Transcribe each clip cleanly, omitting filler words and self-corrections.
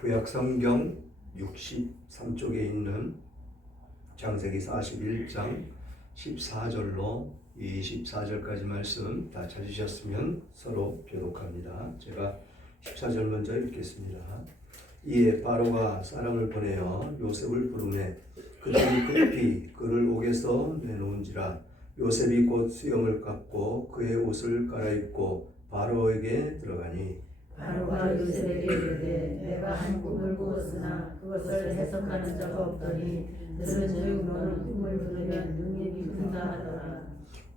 구약성경 63쪽에 있는 창세기 41장 14절로 24절까지 말씀 다 찾으셨으면 서로 교독합니다. 제가 14절 먼저 읽겠습니다. 이에 바로가 사람을 보내어 요셉을 부르매 그들이 급히 그를 옥에서 내놓은지라 요셉이 곧 수염을 깎고 그의 옷을 갈아입고 바로에게 들어가니 바로가 요셉에게 이르되 내가 한 꿈을 꾸었으나 그것을 해석하는 자가 없더니 들은즉 너는 꿈을 들으면 능히 믿는다 하더라.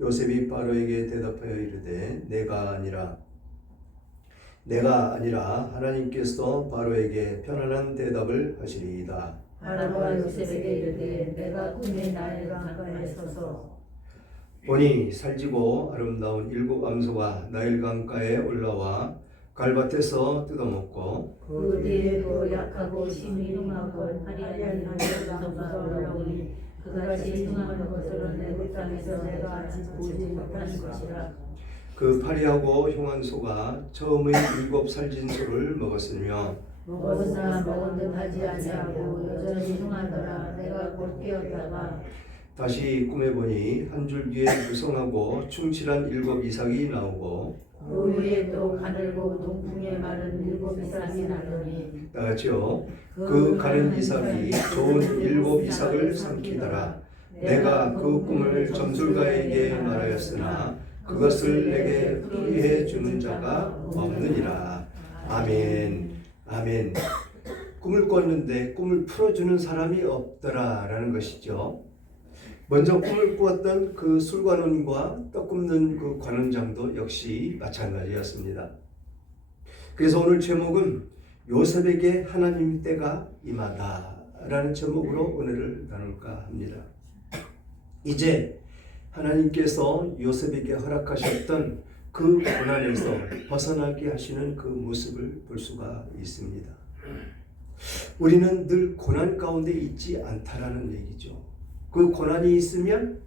요셉이 바로에게 대답하여 이르되 내가 아니라 하나님께서 바로에게 편안한 대답을 하시리이다. 바로가 요셉에게 이르되 내가 꿈에 나일 강가에 서서 보니 살지고 아름다운 7 암소가 나일 강가에 올라와 갈밭에서 뜯어먹고 그 뒤에도 약하고 심히 흉하고 화려한 암소가 올라오니 그같이 흉한 것들은 애굽 땅에서 내가 아직 보지 못한 것이라. 그 파리하고 흉한 소가 처음의 7 살진 소를 먹었으며 먹었으나 먹은 듯 하지 아니하고 여전히 흉하더라. 내가 곧 깨었다가 다시 꿈에 보니 한 줄기에 무성하고 충실한 7 이삭이 나오고 그 위에 또 가늘고 동풍에 마른 7 이삭이 나더니 나같이요 그 가는 이삭이 좋은 7 이삭을 삼키더라. 내가 그 꿈을 점술가에게 말하였으나 그것을 내게 풀이해 주는 자가 없느니라. 아멘. 아멘. 꿈을 꿨는데 꿈을 풀어주는 사람이 없더라라는 것이죠. 먼저 꿈을 꾸었던 그 술관원과 떡 굽는 그 관원장도 역시 마찬가지였습니다. 그래서 오늘 제목은 요셉에게 하나님 때가 임하다라는 제목으로 은혜를 나눌까 합니다. 이제 하나님께서 요셉에게 허락하셨던 그 고난에서 벗어나게 하시는 그 모습을 볼 수가 있습니다. 우리는 늘 고난 가운데 있지 않다라는 얘기죠. 그 고난이 있으면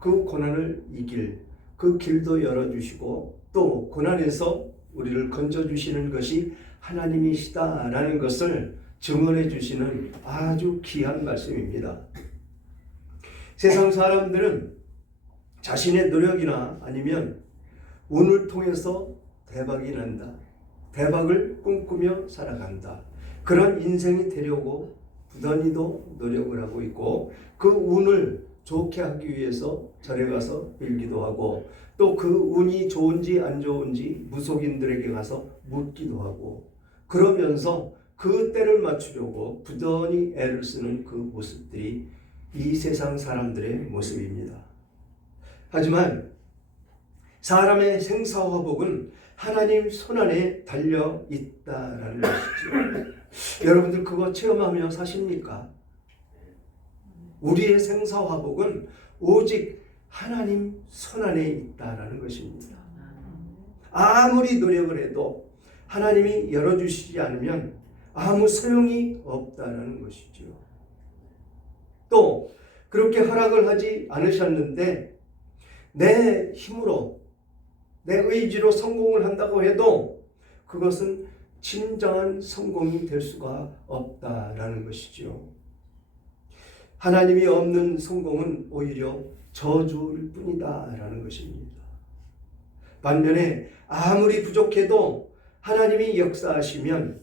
그 고난을 이길 그 길도 열어주시고 또 고난에서 우리를 건져주시는 것이 하나님이시다라는 것을 증언해 주시는 아주 귀한 말씀입니다. 세상 사람들은 자신의 노력이나 아니면 운을 통해서 대박이 난다. 대박을 꿈꾸며 살아간다. 그런 인생이 되려고 부단히도 노력을 하고 있고 그 운을 좋게 하기 위해서 절에 가서 빌기도 하고 또 그 운이 좋은지 안 좋은지 무속인들에게 가서 묻기도 하고 그러면서 그 때를 맞추려고 부단히 애를 쓰는 그 모습들이 이 세상 사람들의 모습입니다. 하지만 사람의 생사화복은 하나님 손안에 달려 있다라는 것이죠. 여러분들 그거 체험하며 사십니까? 우리의 생사화복은 오직 하나님 손안에 있다라는 것입니다. 아무리 노력을 해도 하나님이 열어주시지 않으면 아무 소용이 없다라는 것이죠. 또 그렇게 허락을 하지 않으셨는데 내 힘으로 내 의지로 성공을 한다고 해도 그것은 진정한 성공이 될 수가 없다라는 것이죠. 하나님이 없는 성공은 오히려 저주일 뿐이다라는 것입니다. 반면에 아무리 부족해도 하나님이 역사하시면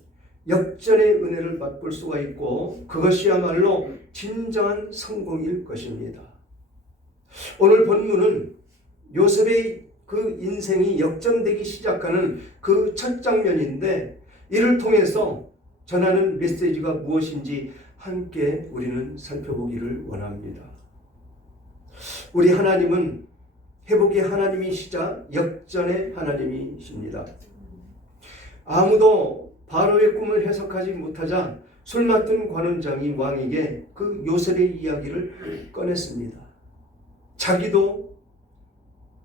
역전의 은혜를 맛볼 수가 있고 그것이야말로 진정한 성공일 것입니다. 오늘 본문은 요셉의 그 인생이 역전되기 시작하는 그 첫 장면인데 이를 통해서 전하는 메시지가 무엇인지 함께 우리는 살펴보기를 원합니다. 우리 하나님은 회복의 하나님이시자 역전의 하나님이십니다. 아무도 바로의 꿈을 해석하지 못하자 술 맡은 관원장이 왕에게 그 요셉의 이야기를 꺼냈습니다. 자기도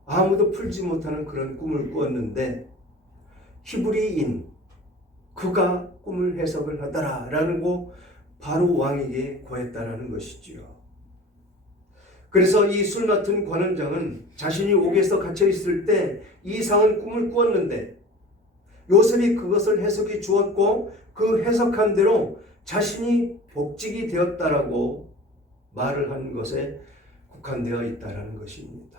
아무도 풀지 못하는 그런 꿈을 꾸었는데 히브리인 그가 꿈을 해석을 하더라라고 바로 왕에게 고했다라는 것이지요. 그래서 이 술 맡은 관원장은 자신이 옥에서 갇혀 있을 때 이상한 꿈을 꾸었는데 요셉이 그것을 해석해 주었고 그 해석한 대로 자신이 복직이 되었다라고 말을 한 것에 국한되어 있다라는 것입니다.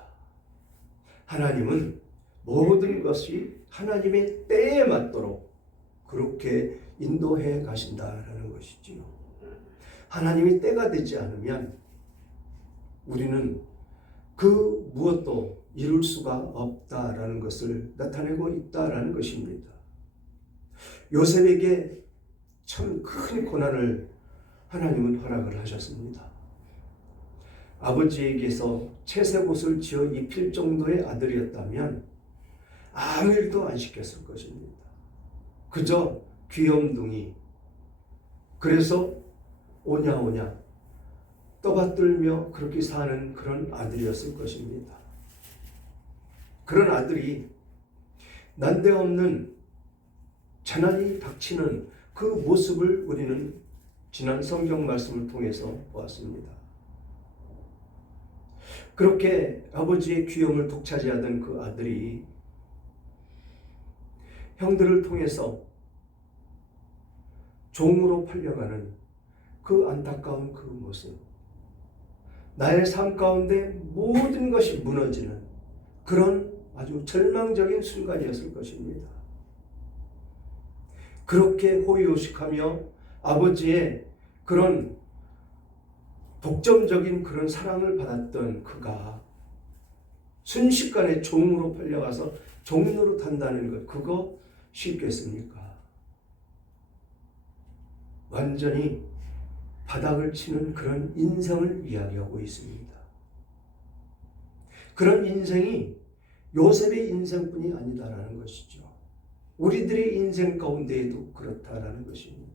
하나님은 모든 것이 하나님의 때에 맞도록 그렇게 인도해 가신다라는 것이지요. 하나님이 때가 되지 않으면 우리는 그 무엇도 이룰 수가 없다라는 것을 나타내고 있다라는 것입니다. 요셉에게 참 큰 고난을 하나님은 허락을 하셨습니다. 아버지에게서 채색옷을 지어 입힐 정도의 아들이었다면 아무 일도 안 시켰을 것입니다. 그저 귀염둥이, 그래서 오냐오냐 떠받들며 그렇게 사는 그런 아들이었을 것입니다. 그런 아들이 난데없는 재난이 닥치는 그 모습을 우리는 지난 성경 말씀을 통해서 보았습니다. 그렇게 아버지의 귀염을 독차지하던 그 아들이 형들을 통해서 종으로 팔려가는 그 안타까운 그 모습, 나의 삶 가운데 모든 것이 무너지는 그런 아주 절망적인 순간이었을 것입니다. 그렇게 호의호식하며 아버지의 그런 독점적인 그런 사랑을 받았던 그가 순식간에 종으로 팔려가서 종로로 탄다는 것, 그거 쉽겠습니까? 완전히 바닥을 치는 그런 인생을 이야기하고 있습니다. 그런 인생이 요셉의 인생뿐이 아니다라는 것이죠. 우리들의 인생 가운데에도 그렇다라는 것입니다.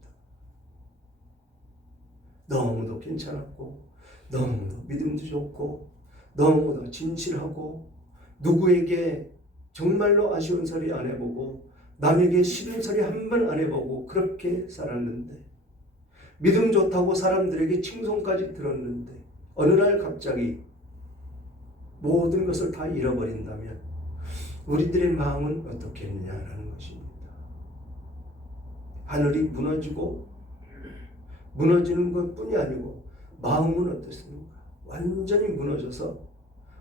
너무도 괜찮았고, 너무도 믿음도 좋고, 너무도 진실하고, 누구에게 정말로 아쉬운 소리 안 해보고, 남에게 싫은 소리 한 번 안 해보고 그렇게 살았는데, 믿음 좋다고 사람들에게 칭송까지 들었는데 어느 날 갑자기 모든 것을 다 잃어버린다면 우리들의 마음은 어떻겠느냐라는 것입니다. 하늘이 무너지고 무너지는 것뿐이 아니고 마음은 어떻습니까? 완전히 무너져서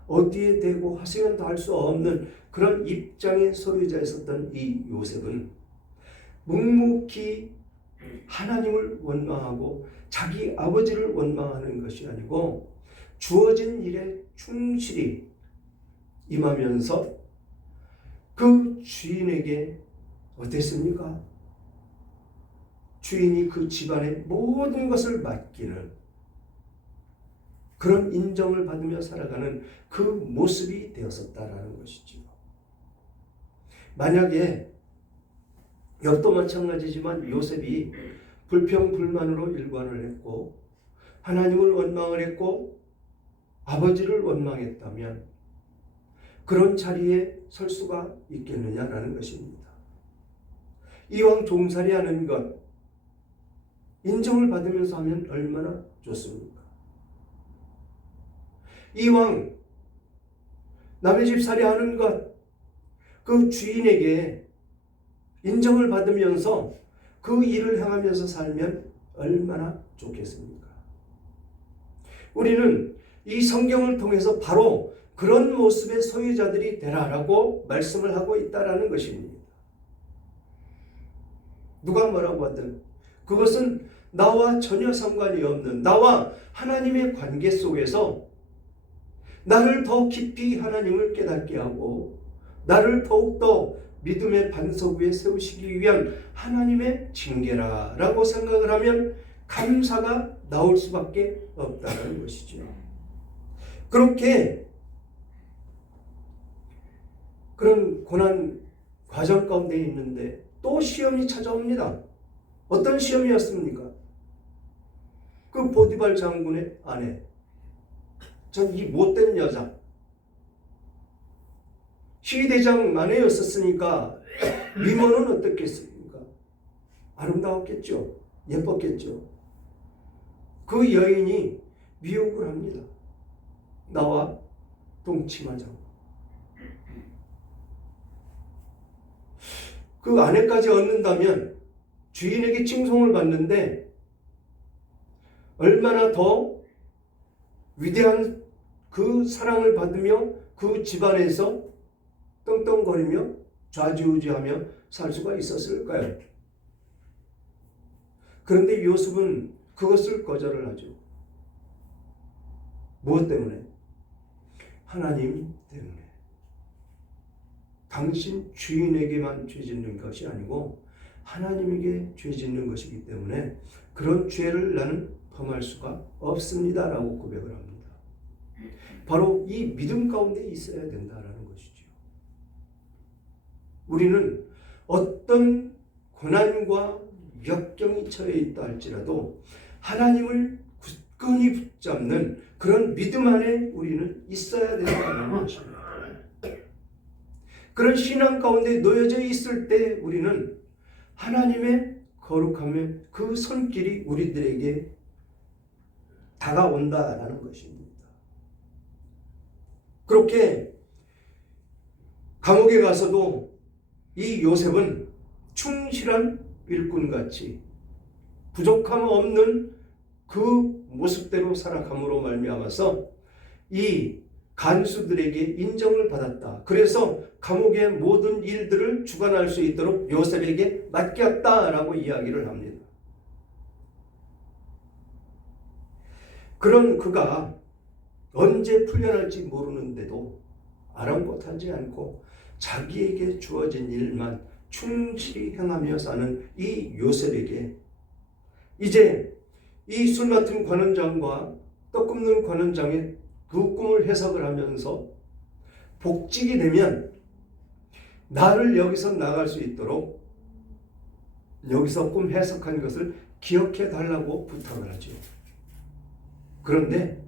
어디에 대고 하소연도 할 수 없는 그런 입장의 소유자였었던 이 요셉은 묵묵히 하나님을 원망하고 자기 아버지를 원망하는 것이 아니고 주어진 일에 충실히 임하면서 그 주인에게 어땠습니까? 주인이 그 집안의 모든 것을 맡기는 그런 인정을 받으며 살아가는 그 모습이 되었었다라는 것이지요. 만약에 욥도 마찬가지지만 요셉이 불평불만으로 일관을 했고 하나님을 원망을 했고 아버지를 원망했다면 그런 자리에 설 수가 있겠느냐라는 것입니다. 이왕 종살이하는 것 인정을 받으면서 하면 얼마나 좋습니까? 이왕 남의 집 살이하는 것 그 주인에게 인정을 받으면서 그 일을 행하면서 살면 얼마나 좋겠습니까? 우리는 이 성경을 통해서 바로 그런 모습의 소유자들이 되라라고 말씀을 하고 있다라는 것입니다. 누가 뭐라고 하든 그것은 나와 전혀 상관이 없는 나와 하나님의 관계 속에서 나를 더 깊이 하나님을 깨닫게 하고 나를 더욱더 믿음의 반석 위에 세우시기 위한 하나님의 징계라라고 생각을 하면 감사가 나올 수밖에 없다는 것이죠. 그렇게 그런 고난 과정 가운데 있는데 또 시험이 찾아옵니다. 어떤 시험이었습니까? 그 보디발 장군의 아내, 전 이 못된 여자, 시위대장 아내였었으니까 미모는 어떻겠습니까? 아름다웠겠죠. 예뻤겠죠. 그 여인이 미혹을 합니다. 나와 동침하자고. 그 아내까지 얻는다면 주인에게 칭송을 받는데 얼마나 더 위대한 그 사랑을 받으며 그 집안에서 떵떵거리며 좌지우지하며 살 수가 있었을까요? 그런데 요셉은 그것을 거절을 하죠. 무엇 때문에? 하나님 때문에. 당신 주인에게만 죄 짓는 것이 아니고 하나님에게 죄 짓는 것이기 때문에 그런 죄를 나는 범할 수가 없습니다 라고 고백을 합니다. 바로 이 믿음 가운데 있어야 된다라는 것이죠. 우리는 어떤 고난과 역경이 처해 있다 할지라도 하나님을 굳건히 붙잡는 그런 믿음 안에 우리는 있어야 된다는 것입니다. 그런 신앙 가운데 놓여져 있을 때 우리는 하나님의 거룩함의 그 손길이 우리들에게 다가온다라는 것입니다. 그렇게 감옥에 가서도 이 요셉은 충실한 일꾼같이 부족함 없는 그 모습대로 살아감으로 말미암아서 이 간수들에게 인정을 받았다. 그래서 감옥의 모든 일들을 주관할 수 있도록 요셉에게 맡겼다라고 이야기를 합니다. 그런 그가 언제 풀려날지 모르는데도 아랑곳하지 않고 자기에게 주어진 일만 충실히 행하며 사는 이 요셉에게 이제 이 술 맡은 관원장과 떡 굽는 관원장의 그 꿈을 해석을 하면서 복직이 되면 나를 여기서 나갈 수 있도록 여기서 꿈 해석한 것을 기억해 달라고 부탁을 하죠. 그런데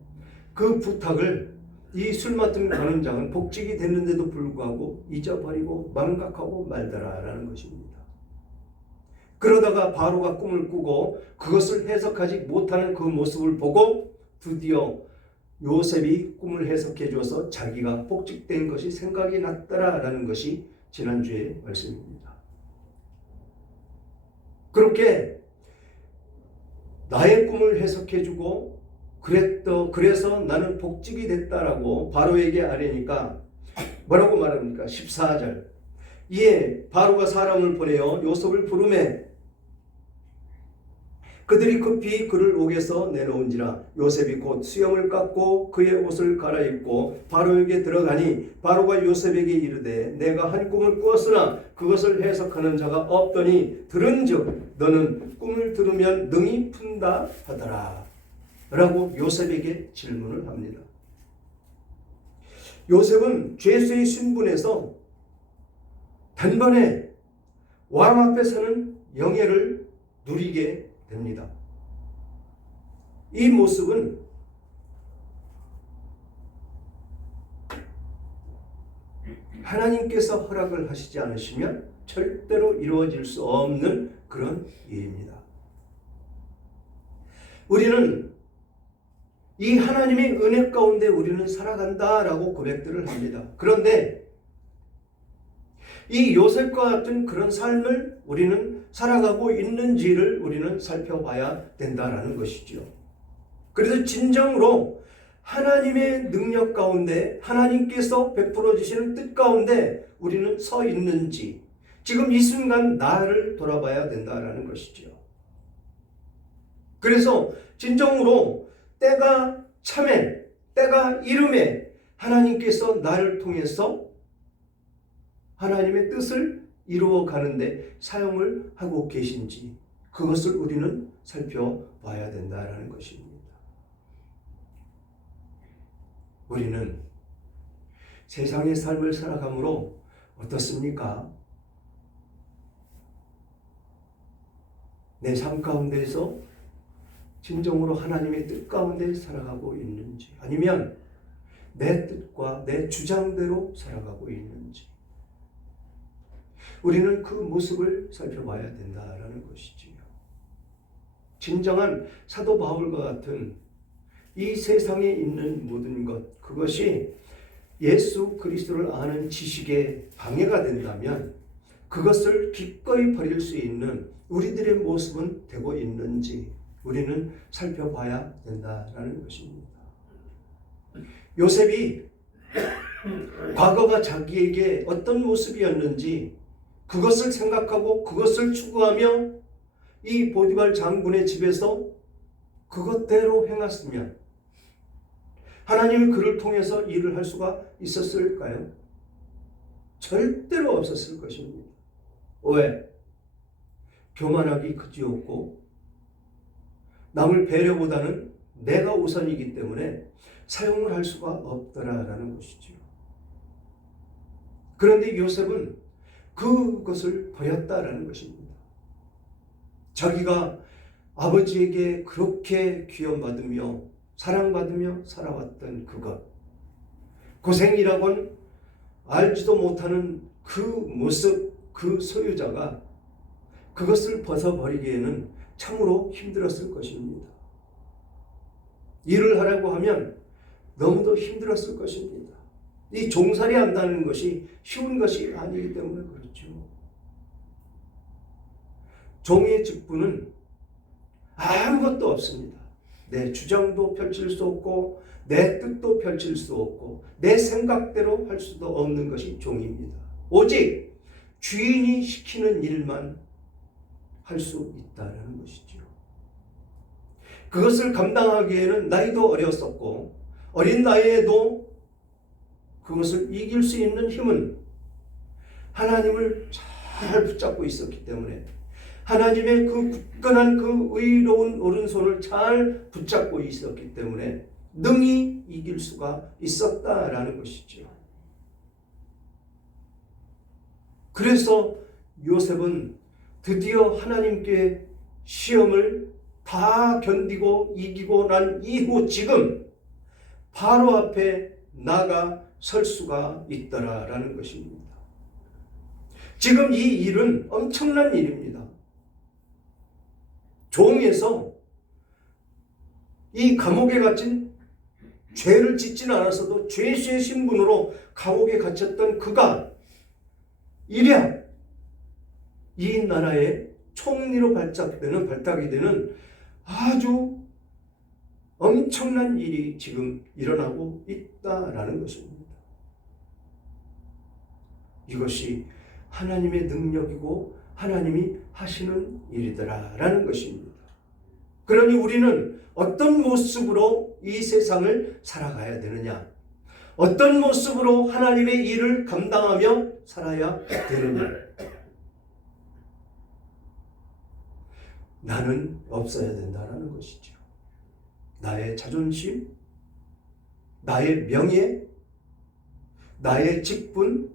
그 부탁을 이 술 맡은 관원장은 복직이 됐는데도 불구하고 잊어버리고 망각하고 말더라라는 것입니다. 그러다가 바로가 꿈을 꾸고 그것을 해석하지 못하는 그 모습을 보고 드디어 요셉이 꿈을 해석해 줘서 자기가 복직된 것이 생각이 났더라라는 것이 지난주의 말씀입니다. 그렇게 나의 꿈을 해석해 주고 그래서 나는 복직이 됐다라고 바로에게 아뢰니까 뭐라고 말합니까? 14절. 이에 바로가 사람을 보내어 요셉을 부르매 그들이 급히 그를 옥에서 내놓은지라 요셉이 곧 수염을 깎고 그의 옷을 갈아입고 바로에게 들어가니 바로가 요셉에게 이르되 내가 한 꿈을 꾸었으나 그것을 해석하는 자가 없더니 들은즉 너는 꿈을 들으면 능히 푼다 하더라 라고 요셉에게 질문을 합니다. 요셉은 죄수의 신분에서 단번에 왕 앞에 서는 영예를 누리게 됩니다. 이 모습은 하나님께서 허락을 하시지 않으시면 절대로 이루어질 수 없는 그런 일입니다. 우리는 이 하나님의 은혜 가운데 우리는 살아간다라고 고백들을 합니다. 그런데 이 요셉과 같은 그런 삶을 우리는 살아가고 있는지를 우리는 살펴봐야 된다라는 것이죠. 그래서 진정으로 하나님의 능력 가운데 하나님께서 베풀어 주시는 뜻 가운데 우리는 서 있는지 지금 이 순간 나를 돌아봐야 된다라는 것이죠. 그래서 진정으로 때가 참에 때가 이름에 하나님께서 나를 통해서 하나님의 뜻을 이루어 가는데 사용을 하고 계신지 그것을 우리는 살펴봐야 된다라는 것입니다. 우리는 세상의 삶을 살아감으로 어떻습니까? 내 삶 가운데에서 진정으로 하나님의 뜻 가운데 살아가고 있는지 아니면 내 뜻과 내 주장대로 살아가고 있는지 우리는 그 모습을 살펴봐야 된다라는 것이지요. 진정한 사도 바울과 같은 이 세상에 있는 모든 것 그것이 예수 그리스도를 아는 지식에 방해가 된다면 그것을 기꺼이 버릴 수 있는 우리들의 모습은 되고 있는지 우리는 살펴봐야 된다라는 것입니다. 요셉이 과거가 자기에게 어떤 모습이었는지 그것을 생각하고 그것을 추구하며 이 보디발 장군의 집에서 그것대로 행했으면 하나님이 그를 통해서 일을 할 수가 있었을까요? 절대로 없었을 것입니다. 왜? 교만하기 그지없고 남을 배려보다는 내가 우선이기 때문에 사용을 할 수가 없더라라는 것이죠. 그런데 요셉은 그것을 버렸다라는 것입니다. 자기가 아버지에게 그렇게 귀염받으며 사랑받으며 살아왔던 그것, 고생이라고는 알지도 못하는 그 모습, 그 소유자가 그것을 벗어버리기에는 참으로 힘들었을 것입니다. 일을 하라고 하면 너무도 힘들었을 것입니다. 이 종살이 한다는 것이 쉬운 것이 아니기 때문에 그렇죠. 종의 직분은 아무것도 없습니다. 내 주장도 펼칠 수 없고 내 뜻도 펼칠 수 없고 내 생각대로 할 수도 없는 것이 종입니다. 오직 주인이 시키는 일만 할 수 있다는 것이죠. 그것을 감당하기에는 나이도 어렸었고 어린 나이에도 그것을 이길 수 있는 힘은 하나님을 잘 붙잡고 있었기 때문에 하나님의 그 굳건한 그 의로운 오른손을 잘 붙잡고 있었기 때문에 능히 이길 수가 있었다라는 것이죠. 그래서 요셉은 드디어 하나님께 시험을 다 견디고 이기고 난 이후 지금 바로 앞에 나가 설 수가 있더라라는 것입니다. 지금 이 일은 엄청난 일입니다. 종에서 이 감옥에 갇힌 죄를 짓지는 않았어도 죄수의 신분으로 감옥에 갇혔던 그가 일약 이 나라의 총리로 발탁이 되는 아주 엄청난 일이 지금 일어나고 있다라는 것입니다. 이것이 하나님의 능력이고 하나님이 하시는 일이더라라는 것입니다. 그러니 우리는 어떤 모습으로 이 세상을 살아가야 되느냐? 어떤 모습으로 하나님의 일을 감당하며 살아야 되느냐? 나는 없어야 된다라는 것이죠. 나의 자존심, 나의 명예, 나의 직분,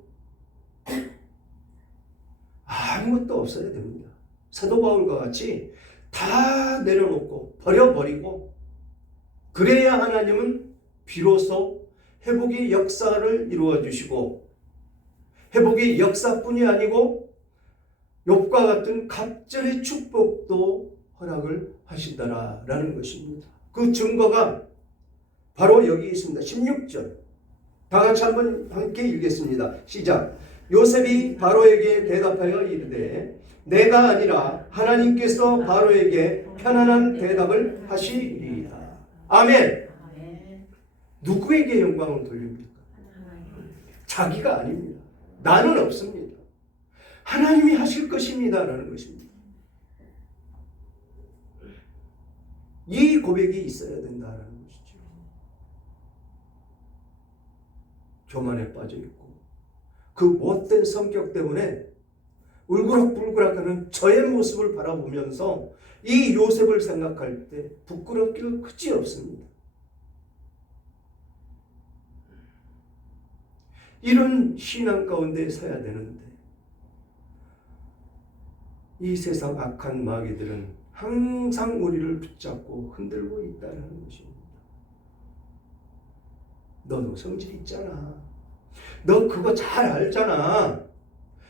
아무것도 없어야 됩니다. 사도 바울과 같이 다 내려놓고 버려버리고 그래야 하나님은 비로소 회복의 역사를 이루어 주시고 회복의 역사뿐이 아니고 욥과 같은 갑절의 축복도 허락을 하시더라라는 것입니다. 그 증거가 바로 여기 있습니다. 16절 다 같이 한번 함께 읽겠습니다. 시작. 요셉이 바로에게 대답하여 이르되 내가 아니라 하나님께서 바로에게 편안한 대답을 하시리이다. 아멘. 누구에게 영광을 돌립니까? 자기가 아닙니다. 나는 없습니다. 하나님이 하실 것입니다라는 것입니다. 이 고백이 있어야 된다라는 것이죠. 교만에 빠져 있고 그 못된 성격 때문에 울그락불그락하는 저의 모습을 바라보면서 이 요셉을 생각할 때 부끄럽기가 그지없습니다. 이런 신앙 가운데 서야 되는데 이 세상 악한 마귀들은 항상 우리를 붙잡고 흔들고 있다는 것입니다. 너도 성질 있잖아. 너 그거 잘 알잖아.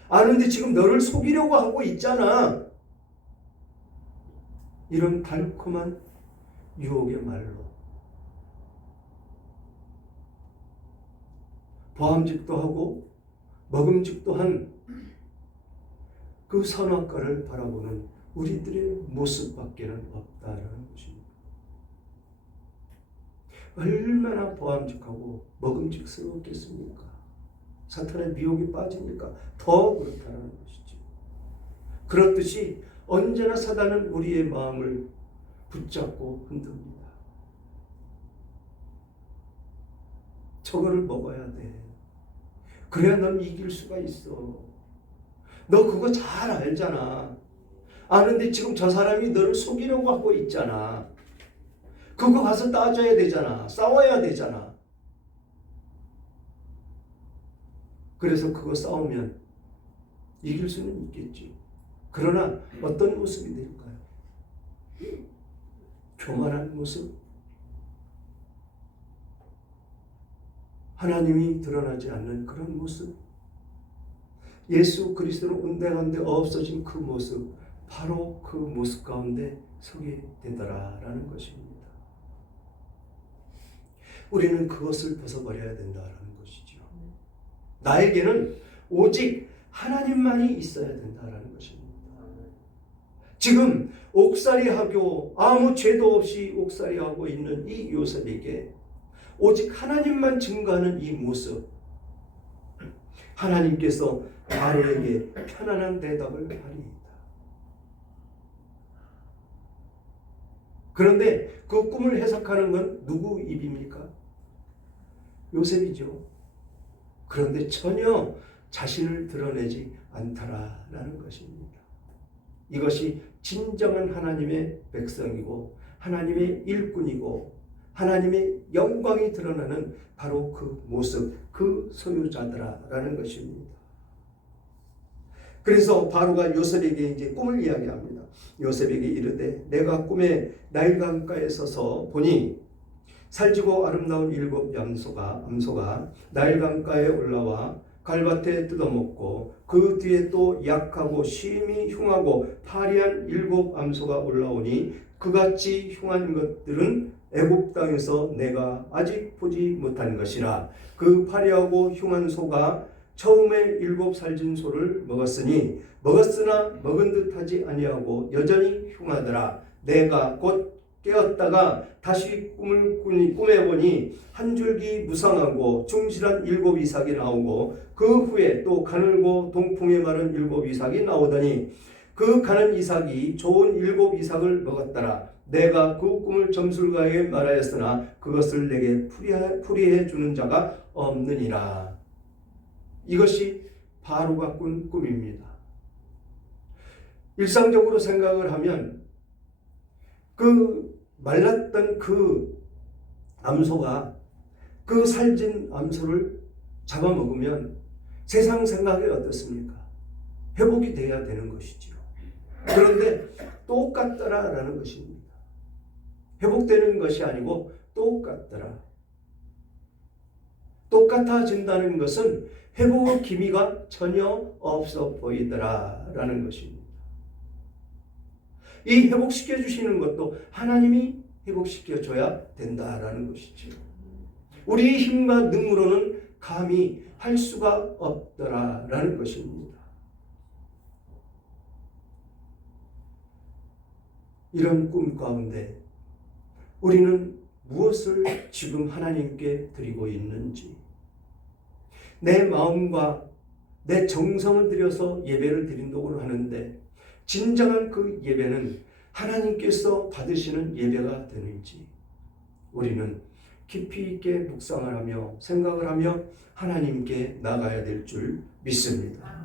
아는데 지금 너를 속이려고 하고 있잖아. 이런 달콤한 유혹의 말로 보암직도 하고 먹음직도 한 그 선악과를 바라보는 우리들의 모습밖에는 없다라는 것입니다. 얼마나 보암직하고 먹음직스럽겠습니까? 사탄의 미혹에 빠지니까 더 그렇다는 것이죠. 그렇듯이 언제나 사단은 우리의 마음을 붙잡고 흔듭니다. 저거를 먹어야 돼. 그래야 넌 이길 수가 있어. 너 그거 잘 알잖아. 아는데 지금 저 사람이 너를 속이려고 하고 있잖아. 그거 가서 따져야 되잖아. 싸워야 되잖아. 그래서 그거 싸우면 이길 수는 있겠지. 그러나 어떤 모습이 될까요? 교만한 모습? 하나님이 드러나지 않는 그런 모습? 예수 그리스도로 운대한데 없어진 그 모습, 바로 그 모습 가운데 서게 되더라라는 것입니다. 우리는 그것을 벗어버려야 된다라는 것이죠. 나에게는 오직 하나님만이 있어야 된다라는 것입니다. 지금 옥살이하고 아무 죄도 없이 옥살이하고 있는 이 요셉에게 오직 하나님만 증거하는 이 모습, 하나님께서 아내에게 편안한 대답을 하리이다. 그런데 그 꿈을 해석하는 건 누구 입입니까? 요셉이죠. 그런데 전혀 자신을 드러내지 않더라라는 것입니다. 이것이 진정한 하나님의 백성이고 하나님의 일꾼이고 하나님의 영광이 드러나는 바로 그 모습, 그 소유자더라라는 것입니다. 그래서 바로가 요셉에게 이제 꿈을 이야기합니다. 요셉에게 이르되 내가 꿈에 나일 강가에 서서 보니 살지고 아름다운 7 암소가 나일 강가에 올라와 갈밭에 뜯어먹고 그 뒤에 또 약하고 심히 흉하고 파리한 7 암소가 올라오니 그같이 흉한 것들은 애굽 땅에서 내가 아직 보지 못한 것이라. 그 파리하고 흉한 소가 처음에 7 살진 소를 먹었으나 먹은 듯하지 아니하고 여전히 흉하더라. 내가 곧 깨었다가 다시 꿈에 보니 한 줄기 무성하고 충실한 7 이삭이 나오고 그 후에 또 가늘고 동풍에 마른 7 이삭이 나오더니 그 가는 이삭이 좋은 7 이삭을 먹었더라. 내가 그 꿈을 점술가에게 말하였으나 그것을 내게 풀이해 주는 자가 없느니라. 이것이 바로가 꾼 꿈입니다. 일상적으로 생각을 하면 그 말랐던 그 암소가 그 살진 암소를 잡아먹으면 세상 생각이 어떻습니까? 회복이 돼야 되는 것이지요. 그런데 똑같더라라는 것입니다. 회복되는 것이 아니고 똑같더라. 똑같아진다는 것은 회복의 기미가 전혀 없어 보이더라라는 것입니다. 이 회복시켜 주시는 것도 하나님이 회복시켜 줘야 된다라는 것이죠. 우리의 힘과 능으로는 감히 할 수가 없더라라는 것입니다. 이런 꿈 가운데 우리는 무엇을 지금 하나님께 드리고 있는지, 내 마음과 내 정성을 들여서 예배를 드린다고 하는데 진정한 그 예배는 하나님께서 받으시는 예배가 되는지 우리는 깊이 있게 묵상을 하며 생각을 하며 하나님께 나가야 될 줄 믿습니다.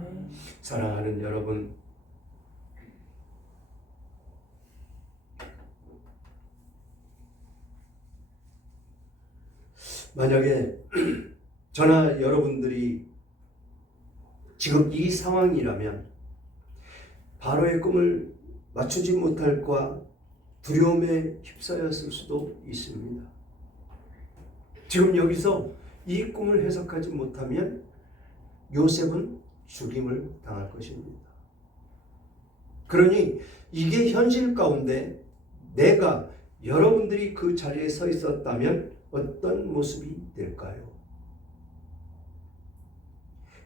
사랑하는 여러분, 만약에 저나 여러분들이 지금 이 상황이라면 바로의 꿈을 맞추지 못할까 두려움에 휩싸였을 수도 있습니다. 지금 여기서 이 꿈을 해석하지 못하면 요셉은 죽임을 당할 것입니다. 그러니 이게 현실 가운데 내가 여러분들이 그 자리에 서 있었다면 어떤 모습이 될까요?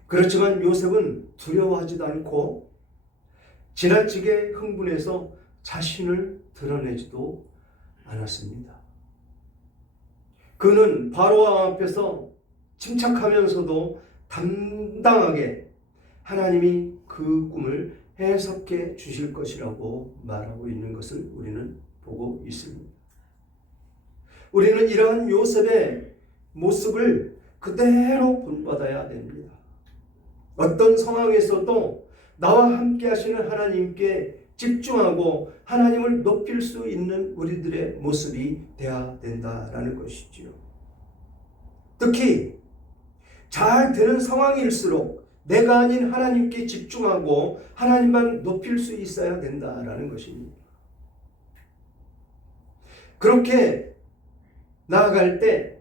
그렇지만 요셉은 두려워하지도 않고 지나치게 흥분해서 자신을 드러내지도 않았습니다. 그는 바로왕 앞에서 침착하면서도 담당하게 하나님이 그 꿈을 해석해 주실 것이라고 말하고 있는 것을 우리는 보고 있습니다. 우리는 이러한 요셉의 모습을 그대로 본받아야 됩니다. 어떤 상황에서도 나와 함께 하시는 하나님께 집중하고 하나님을 높일 수 있는 우리들의 모습이 되어야 된다라는 것이지요. 특히 잘 되는 상황일수록 내가 아닌 하나님께 집중하고 하나님만 높일 수 있어야 된다라는 것입니다. 그렇게 나아갈 때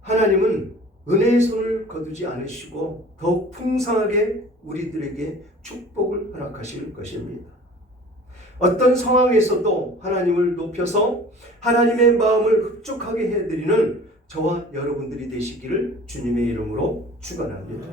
하나님은 은혜의 손을 거두지 않으시고 더욱 풍성하게 우리들에게 축복을 허락하실 것입니다. 어떤 상황에서도 하나님을 높여서 하나님의 마음을 흡족하게 해드리는 저와 여러분들이 되시기를 주님의 이름으로 축원합니다.